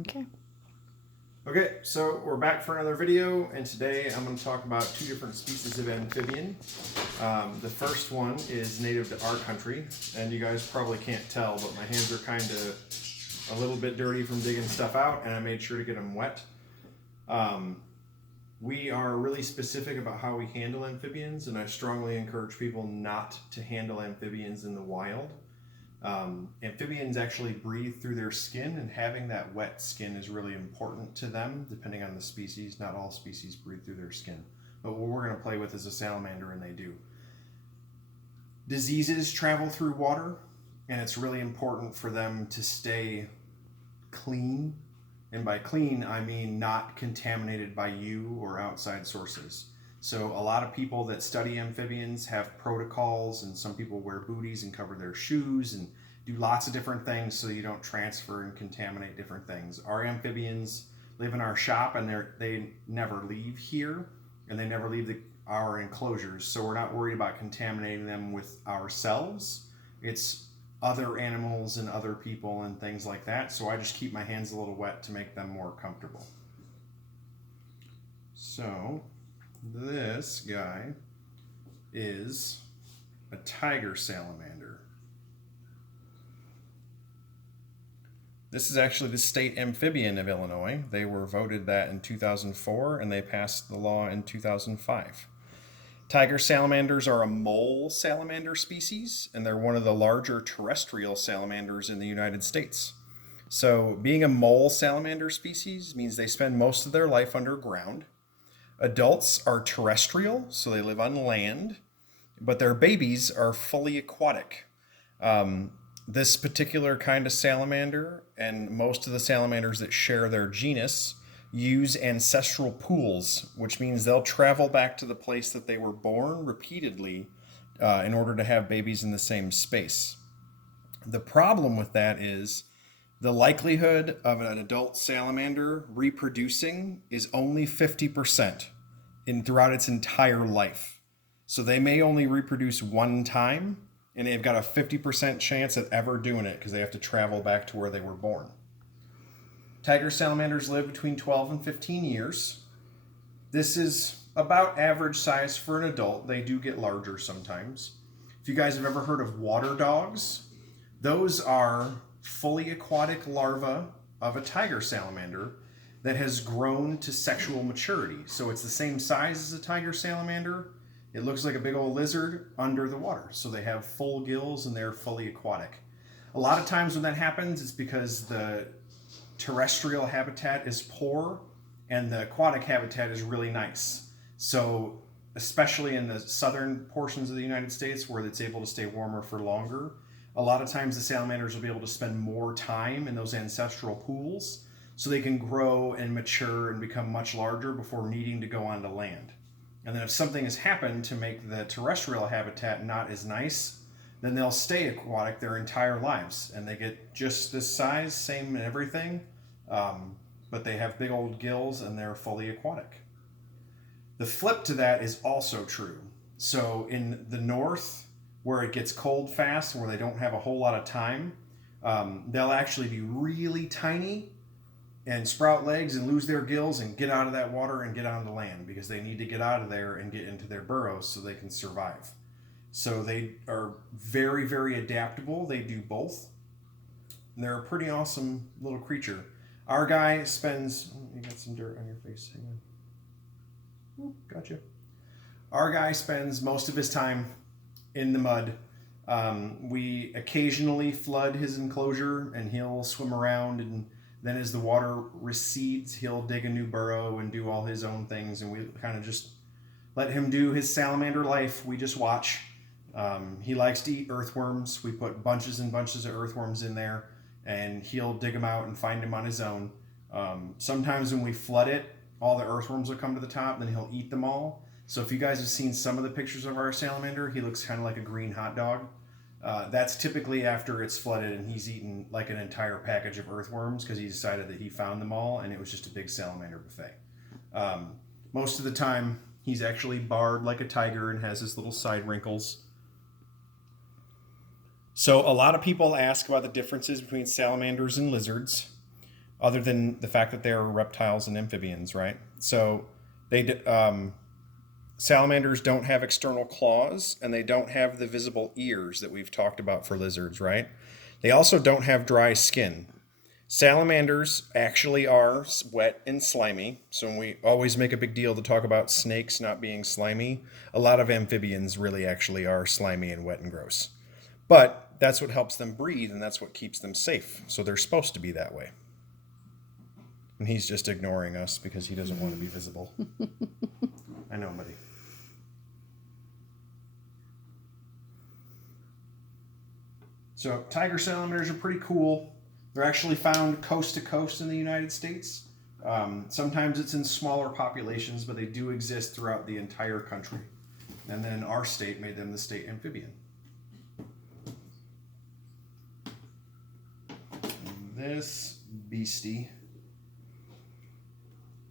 Okay. Okay, so we're back for another video, and today I'm going to talk about two different species of amphibian. The first one is native to our country, and you guys probably can't tell, but my hands are kind of a little bit dirty from digging stuff out, and I made sure to get them wet. We are really specific about how we handle amphibians, and I strongly encourage people not to handle amphibians in the wild. Amphibians actually breathe through their skin, and having that wet skin is really important to them, depending on the species. Not all species breathe through their skin, but what we're going to play with is a salamander, and they do. Diseases travel through water, and it's really important for them to stay clean. And by clean, I mean not contaminated by you or outside sources. So a lot of people that study amphibians have protocols, and some people wear booties and cover their shoes and do lots of different things so you don't transfer and contaminate different things. Our amphibians live in our shop, and they never leave here, and they never leave our enclosures. So we're not worried about contaminating them with ourselves. It's other animals and other people and things like that. So I just keep my hands a little wet to make them more comfortable. So this guy is a tiger salamander. This is actually the state amphibian of Illinois. They were voted that in 2004, and they passed the law in 2005. Tiger salamanders are a mole salamander species, and they're one of the larger terrestrial salamanders in the United States. So being a mole salamander species means they spend most of their life underground. Adults are terrestrial, so they live on land, but their babies are fully aquatic. This particular kind of salamander, and most of the salamanders that share their genus, use ancestral pools, which means they'll travel back to the place that they were born repeatedly in order to have babies in the same space. The problem with that is the likelihood of an adult salamander reproducing is only 50% throughout its entire life. So they may only reproduce one time, and they've got a 50% chance of ever doing it because they have to travel back to where they were born. Tiger salamanders live between 12 and 15 years. This is about average size for an adult. They do get larger sometimes. If you guys have ever heard of water dogs, those are fully aquatic larvae of a tiger salamander that has grown to sexual maturity. So it's the same size as a tiger salamander. It looks like a big old lizard under the water. So they have full gills and they're fully aquatic. A lot of times when that happens, it's because the terrestrial habitat is poor and the aquatic habitat is really nice. So especially in the southern portions of the United States where it's able to stay warmer for longer, a lot of times the salamanders will be able to spend more time in those ancestral pools so they can grow and mature and become much larger before needing to go onto land. And then if something has happened to make the terrestrial habitat not as nice, then they'll stay aquatic their entire lives, and they get just this size, same in everything, but they have big old gills and they're fully aquatic. The flip to that is also true. So in the north, where it gets cold fast, where they don't have a whole lot of time, they'll actually be really tiny and sprout legs and lose their gills and get out of that water and get onto land because they need to get out of there and get into their burrows so they can survive. So they are very, very adaptable. They do both. And they're a pretty awesome little creature. Our guy spends... Oh, you got some dirt on your face. Hang on. Oop, gotcha. Our guy spends most of his time in the mud. We occasionally flood his enclosure, and he'll swim around, and then as the water recedes, he'll dig a new burrow and do all his own things, and we kind of just let him do his salamander life. We just watch. He likes to eat earthworms. We put bunches and bunches of earthworms in there, and he'll dig them out and find them on his own. Sometimes when we flood it, all the earthworms will come to the top, then he'll eat them all. So if you guys have seen some of the pictures of our salamander, he looks kind of like a green hot dog. That's typically after it's flooded and he's eaten like an entire package of earthworms because he decided that he found them all and it was just a big salamander buffet. Most of the time, he's actually barred like a tiger and has his little side wrinkles. So a lot of people ask about the differences between salamanders and lizards. other than the fact that they're reptiles and amphibians, right? So salamanders don't have external claws, and they don't have the visible ears that we've talked about for lizards, right? They also don't have dry skin. Salamanders actually are wet and slimy, so we always make a big deal to talk about snakes not being slimy. A lot of amphibians really actually are slimy and wet and gross. But that's what helps them breathe, and that's what keeps them safe. So they're supposed to be that way. And he's just ignoring us because he doesn't want to be visible. I know, buddy. So tiger salamanders are pretty cool. They're actually found coast to coast in the United States. Sometimes it's in smaller populations, but they do exist throughout the entire country. And then our state made them the state amphibian. And this beastie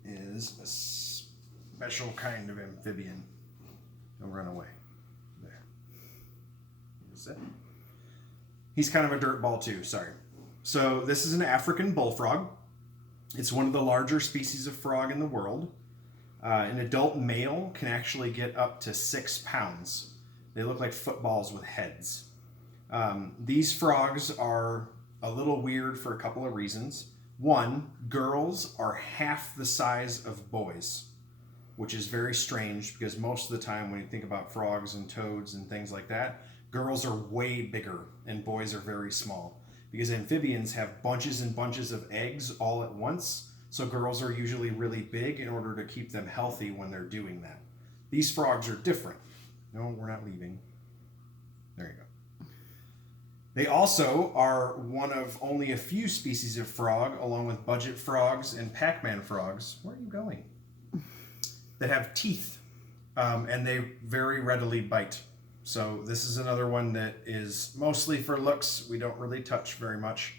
is a special kind of amphibian. Don't run away. There. Here's it. He's kind of a dirtball too, sorry. So this is an African bullfrog. It's one of the larger species of frog in the world. An adult male can actually get up to 6 pounds. They look like footballs with heads. These frogs are a little weird for a couple of reasons. One, girls are half the size of boys, which is very strange because most of the time when you think about frogs and toads and things like that, girls are way bigger and boys are very small. Because amphibians have bunches and bunches of eggs all at once, so girls are usually really big in order to keep them healthy when they're doing that. These frogs are different. No, we're not leaving. There you go. They also are one of only a few species of frog, along with budget frogs and Pac-Man frogs. Where are you going? That have teeth, and they very readily bite. So this is another one that is mostly for looks. We don't really touch very much.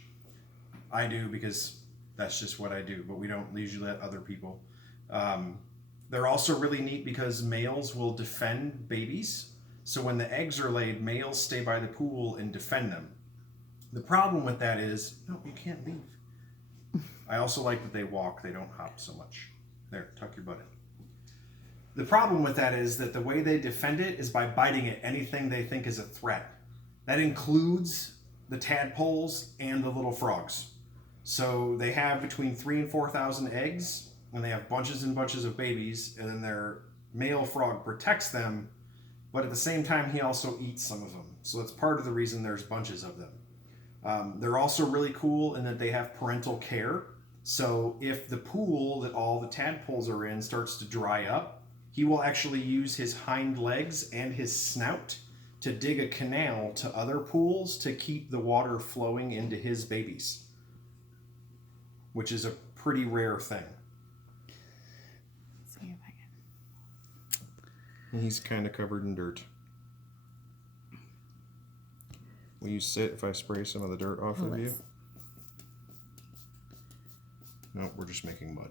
I do because that's just what I do, but we don't usually let other people. They're also really neat because males will defend babies. So when the eggs are laid, males stay by the pool and defend them. The problem with that is, no, you can't leave. I also like that they walk. They don't hop so much. There, tuck your butt in. The problem with that is that the way they defend it is by biting at anything they think is a threat. That includes the tadpoles and the little frogs. So they have between 3,000 and 4,000 eggs, and they have bunches and bunches of babies, and then their male frog protects them, but at the same time he also eats some of them. So that's part of the reason there's bunches of them. They're also really cool in that they have parental care. So if the pool that all the tadpoles are in starts to dry up, he will actually use his hind legs and his snout to dig a canal to other pools to keep the water flowing into his babies, which is a pretty rare thing. Let's see if I can. He's kind of covered in dirt. Will you sit if I spray some of the dirt off of you? No, we're just making mud.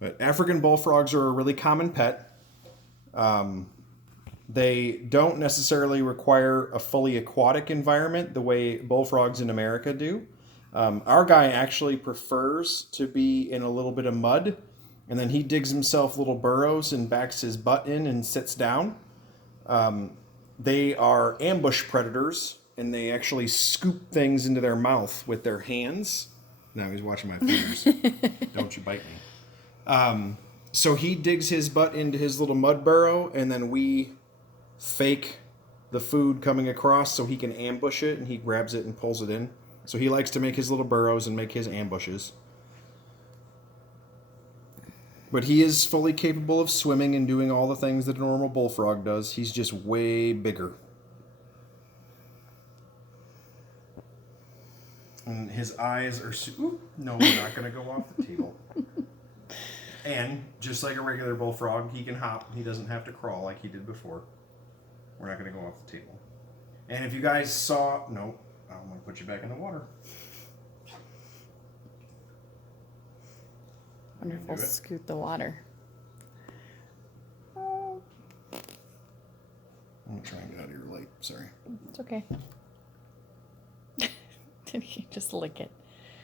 But African bullfrogs are a really common pet. They don't necessarily require a fully aquatic environment the way bullfrogs in America do. Our guy actually prefers to be in a little bit of mud, and then he digs himself little burrows and backs his butt in and sits down. They are ambush predators, and they actually scoop things into their mouth with their hands. Now he's watching my fingers. Don't you bite me. So he digs his butt into his little mud burrow, and then we fake the food coming across so he can ambush it, and he grabs it and pulls it in. So he likes to make his little burrows and make his ambushes. But he is fully capable of swimming and doing all the things that a normal bullfrog does. He's just way bigger. And his eyes are... no, we're not going to go off the table. And just like a regular bullfrog, he can hop. He doesn't have to crawl like he did before. We're not going to go off the table. And if you guys saw... No, I'm going to put you back in the water. Wonder if we'll scoot the water. I'm going to try and get out of your light. Sorry. It's okay. Did he just lick it?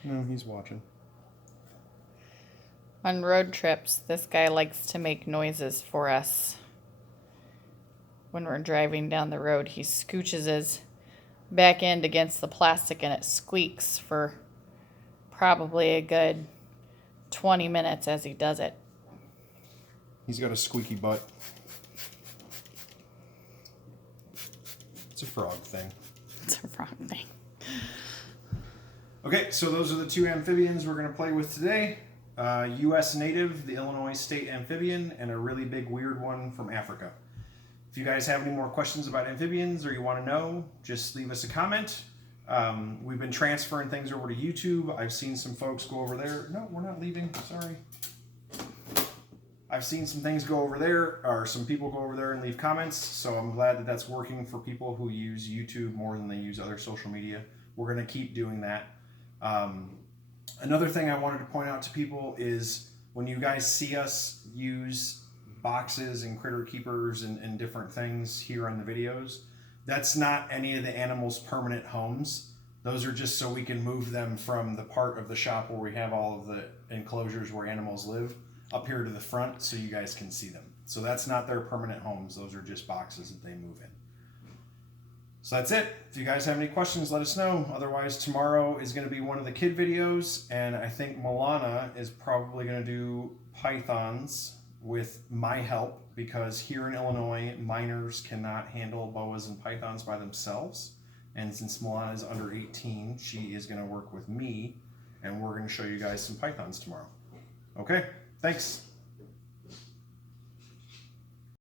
No, he's watching. On road trips, this guy likes to make noises for us. When we're driving down the road, he scooches his back end against the plastic and it squeaks for probably a good 20 minutes as he does it. He's got a squeaky butt. It's a frog thing. It's a wrong thing. Okay, so those are the two amphibians we're going to play with today. U.S. native, the Illinois state amphibian, and a really big weird one from Africa. If you guys have any more questions about amphibians or you want to know, just leave us a comment. We've been transferring things over to YouTube. I've seen some folks go over there. No, we're not leaving. Sorry. I've seen some things go over there, or some people go over there and leave comments. So I'm glad that that's working for people who use YouTube more than they use other social media. We're going to keep doing that. Another thing I wanted to point out to people is when you guys see us use boxes and critter keepers and different things here on the videos, that's not any of the animals' permanent homes. Those are just so we can move them from the part of the shop where we have all of the enclosures where animals live up here to the front so you guys can see them. So that's not their permanent homes. Those are just boxes that they move in. So that's it. If you guys have any questions, let us know. Otherwise, tomorrow is going to be one of the kid videos, and I think Milana is probably going to do pythons with my help, because here in Illinois, minors cannot handle boas and pythons by themselves. And since Milana is under 18, she is going to work with me, and we're going to show you guys some pythons tomorrow. Okay, thanks.